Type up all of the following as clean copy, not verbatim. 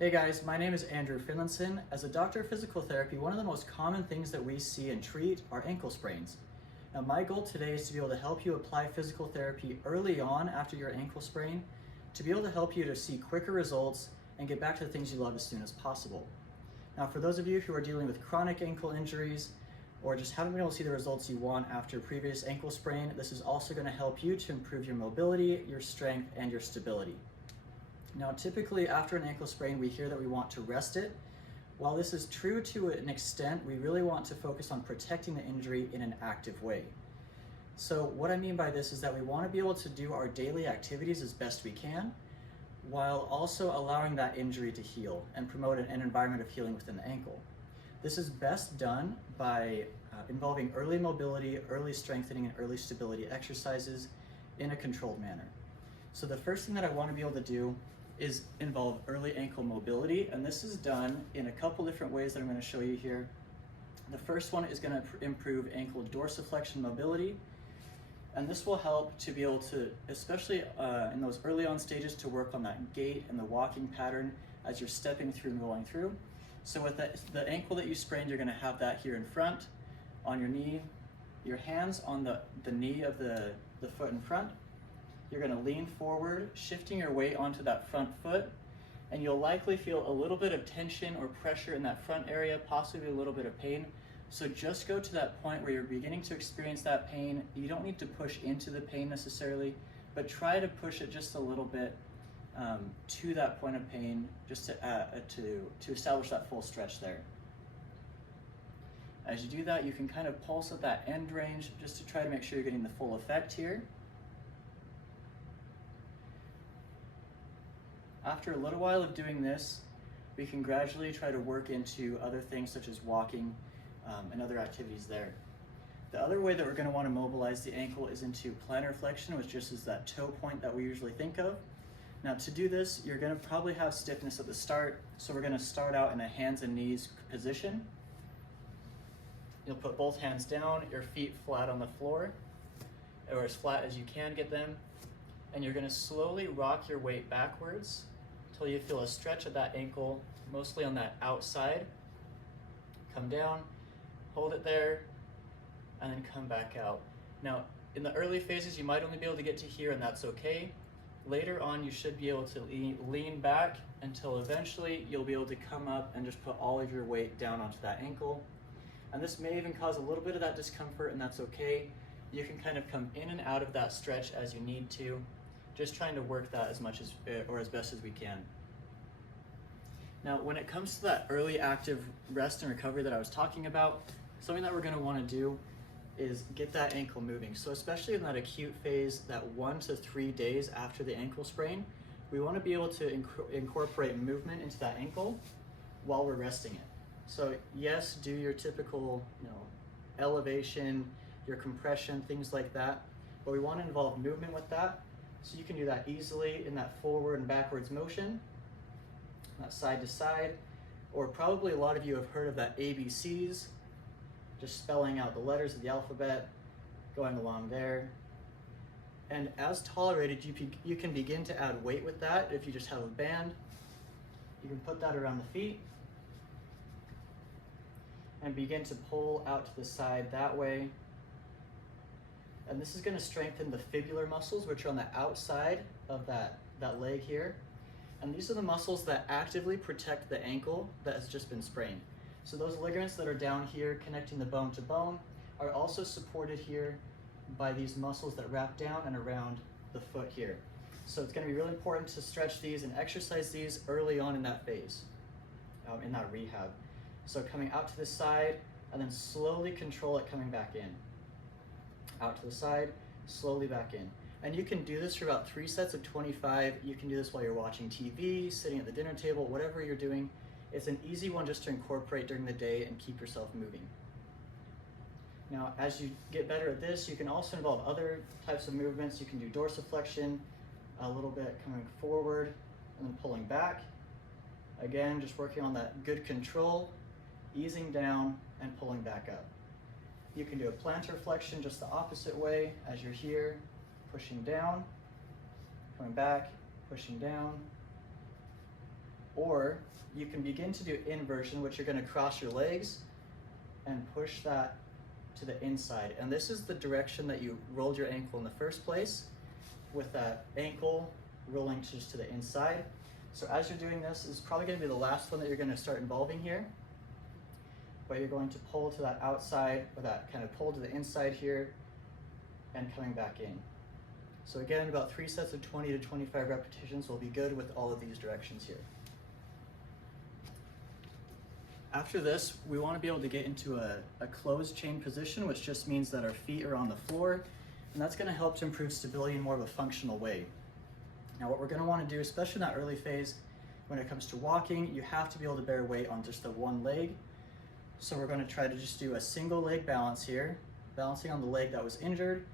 Hey guys, my name is Andrew Finlinson. As a doctor of physical therapy, one of the most common things that we see and treat are ankle sprains. Now my goal today is to be able to help you apply physical therapy early on after your ankle sprain, to be able to help you to see quicker results and get back to the things you love as soon as possible. Now for those of you who are dealing with chronic ankle injuries or just haven't been able to see the results you want after a previous ankle sprain, this is also going to help you to improve your mobility, your strength, and your stability. Now, typically after an ankle sprain, we hear that we want to rest it. While this is true to an extent, we really want to focus on protecting the injury in an active way. So what I mean by this is that we want to be able to do our daily activities as best we can, while also allowing that injury to heal and promote an environment of healing within the ankle. This is best done by involving early mobility, early strengthening, and early stability exercises in a controlled manner. So the first thing that I want to be able to do is involve early ankle mobility, and this is done in a couple different ways that I'm going to show you here. The first one is going to improve ankle dorsiflexion mobility, and this will help to be able to, especially in those early on stages, to work on that gait and the walking pattern as you're stepping through and going through. So with the ankle that you sprained, you're going to have that here in front, on your knee, your hands on the knee of the foot in front. You're going to lean forward, shifting your weight onto that front foot, and you'll likely feel a little bit of tension or pressure in that front area, possibly a little bit of pain. So just go to that point where you're beginning to experience that pain. You don't need to push into the pain necessarily, but try to push it just a little bit to that point of pain, just to establish that full stretch there. As you do that, you can kind of pulse at that end range just to try to make sure you're getting the full effect here. After a little while of doing this, we can gradually try to work into other things such as walking and other activities there. The other way that we're going to want to mobilize the ankle is into plantarflexion, which just is that toe point that we usually think of. Now to do this, you're going to probably have stiffness at the start, so we're going to start out in a hands and knees position. You'll put both hands down, your feet flat on the floor, or as flat as you can get them, and you're going to slowly rock your weight backwards until you feel a stretch of that ankle, mostly on that outside. Come down, hold it there, and then come back out. Now, in the early phases, you might only be able to get to here, and that's okay. Later on, you should be able to lean back until eventually you'll be able to come up and just put all of your weight down onto that ankle. And this may even cause a little bit of that discomfort, and that's okay. You can kind of come in and out of that stretch as you need to, just trying to work that as much as, or as best as we can. Now, when it comes to that early active rest and recovery that I was talking about, something that we're going to want to do is get that ankle moving. So especially in that acute phase, that 1 to 3 days after the ankle sprain, we want to be able to incorporate movement into that ankle while we're resting it. So yes, do your typical, elevation, your compression, things like that, but we want to involve movement with that. So you can do that easily in that forward and backwards motion, that side to side, or probably a lot of you have heard of that ABCs, just spelling out the letters of the alphabet, going along there. And as tolerated, you can begin to add weight with that. If you just have a band, you can put that around the feet and begin to pull out to the side that way. And this is going to strengthen the fibular muscles, which are on the outside of that leg here. And these are the muscles that actively protect the ankle that has just been sprained. So those ligaments that are down here connecting the bone to bone are also supported here by these muscles that wrap down and around the foot here. So it's going to be really important to stretch these and exercise these early on in that phase, in that rehab. So coming out to the side and then slowly control it coming back in. Out to the side, slowly back in. And you can do this for about 3 sets of 25. You can do this while you're watching TV, sitting at the dinner table, whatever you're doing. It's an easy one just to incorporate during the day and keep yourself moving. Now, as you get better at this, you can also involve other types of movements. You can do dorsiflexion, a little bit coming forward and then pulling back. Again, just working on that good control, easing down and pulling back up. You can do a plantarflexion just the opposite way as you're here, pushing down, coming back, pushing down, Or you can begin to do inversion, which you're going to cross your legs and push that to the inside. And this is the direction that you rolled your ankle in the first place, with that ankle rolling just to the inside. So as you're doing this, it's probably going to be the last one that you're going to start involving here. But you're going to pull to that outside, or that kind of pull to the inside here, and coming back in. So again, about 3 sets of 20 to 25 repetitions will be good with all of these directions here. After this, we want to be able to get into a closed chain position, which just means that our feet are on the floor, and that's going to help to improve stability in more of a functional way. Now what we're going to want to do, especially in that early phase, when it comes to walking, you have to be able to bear weight on just the one leg. So we're going to try to just do a single leg balance here, balancing on the leg that was injured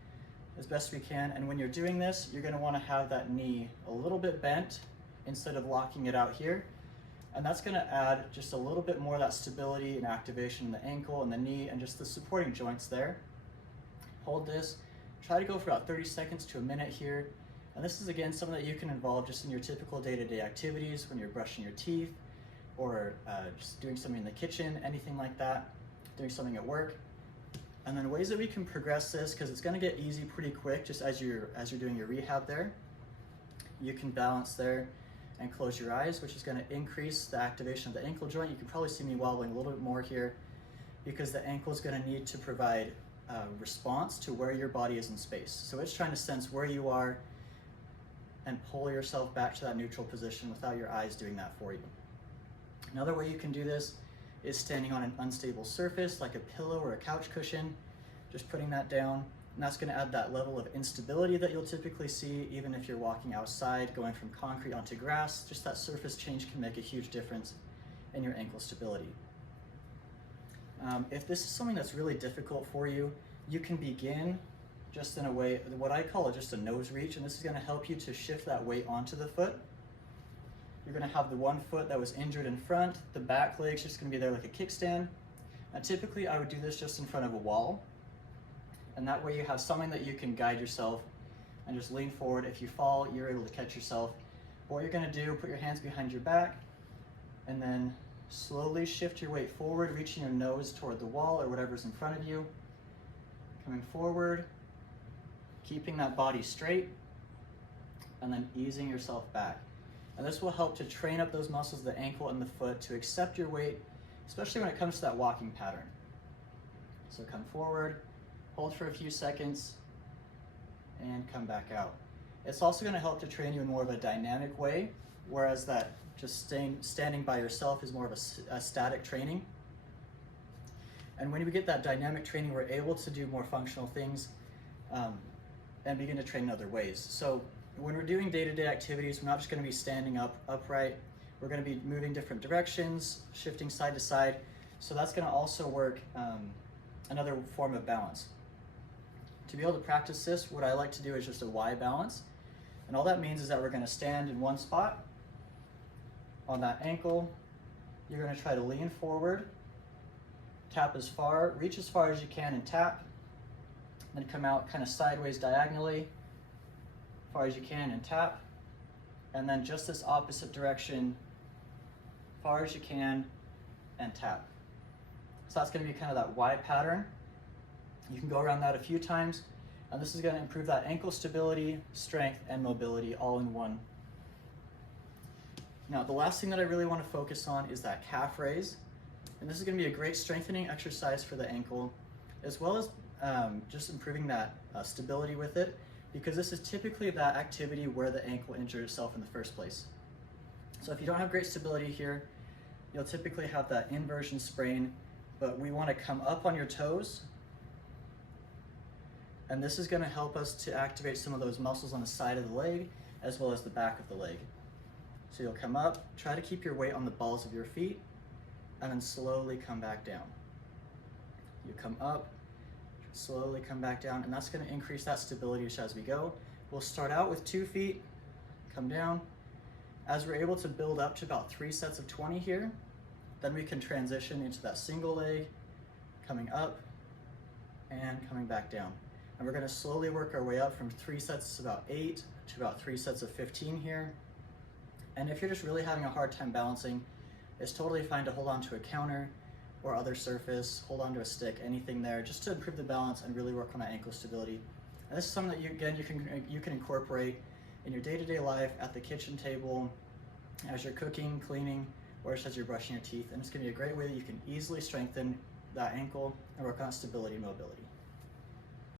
as best we can. And when you're doing this, you're going to want to have that knee a little bit bent instead of locking it out here. And that's going to add just a little bit more of that stability and activation in the ankle and the knee and just the supporting joints there. Hold this. Try to go for about 30 seconds to a minute here. And this is again something that you can involve just in your typical day-to-day activities when you're brushing your teeth, or just doing something in the kitchen, anything like that, doing something at work. And then ways that we can progress this, because it's going to get easy pretty quick just as you're doing your rehab there. You can balance there and close your eyes, which is going to increase the activation of the ankle joint. You can probably see me wobbling a little bit more here because the ankle is going to need to provide response to where your body is in space. So it's trying to sense where you are and pull yourself back to that neutral position without your eyes doing that for you. Another way you can do this is standing on an unstable surface like a pillow or a couch cushion, just putting that down, and that's going to add that level of instability that you'll typically see even if you're walking outside, going from concrete onto grass. Just that surface change can make a huge difference in your ankle stability. If this is something that's really difficult for you, you can begin just in a way, what I call it just a nose reach, and this is going to help you to shift that weight onto the foot. You're going to have the one foot that was injured in front, the back leg's just going to be there like a kickstand. And typically I would do this just in front of a wall, and that way you have something that you can guide yourself and just lean forward. If you fall, you're able to catch yourself. What you're going to do, put your hands behind your back and then slowly shift your weight forward, reaching your nose toward the wall or whatever's in front of you. Coming forward, keeping that body straight, and then easing yourself back. And this will help to train up those muscles of the ankle and the foot to accept your weight, especially when it comes to that walking pattern. So come forward, hold for a few seconds, and come back out. It's also going to help to train you in more of a dynamic way, whereas that just standing by yourself is more of a static training. And when we get that dynamic training, we're able to do more functional things and begin to train in other ways. So when we're doing day-to-day activities, we're not just going to be standing upright. We're going to be moving different directions, shifting side to side. So that's going to also work another form of balance. To be able to practice this, what I like to do is just a Y balance. And all that means is that we're going to stand in one spot on that ankle. You're going to try to lean forward, reach as far as you can and tap, then come out kind of sideways diagonally, as far as you can and tap, and then just this opposite direction, far as you can and tap. So that's going to be kind of that Y pattern. You can go around that a few times, and this is going to improve that ankle stability, strength, and mobility all in one. Now, the last thing that I really want to focus on is that calf raise. And this is going to be a great strengthening exercise for the ankle, as well as just improving that stability with it, because this is typically that activity where the ankle injured itself in the first place. So if you don't have great stability here, you'll typically have that inversion sprain, but we want to come up on your toes. And this is going to help us to activate some of those muscles on the side of the leg, as well as the back of the leg. So you'll come up, try to keep your weight on the balls of your feet, and then slowly come back down. You come up, slowly come back down, and that's going to increase that stability as we go. We'll start out with 2 feet, come down. As we're able to build up to about 3 sets of 20 here, then we can transition into that single leg, coming up and coming back down. And we're going to slowly work our way up from 3 sets to about 8 to about 3 sets of 15 here. And if you're just really having a hard time balancing, it's totally fine to hold on to a counter or other surface, hold on to a stick, anything there, just to improve the balance and really work on that ankle stability. And this is something that you can incorporate in your day-to-day life, at the kitchen table, as you're cooking, cleaning, or just as you're brushing your teeth. And it's going to be a great way that you can easily strengthen that ankle and work on stability and mobility.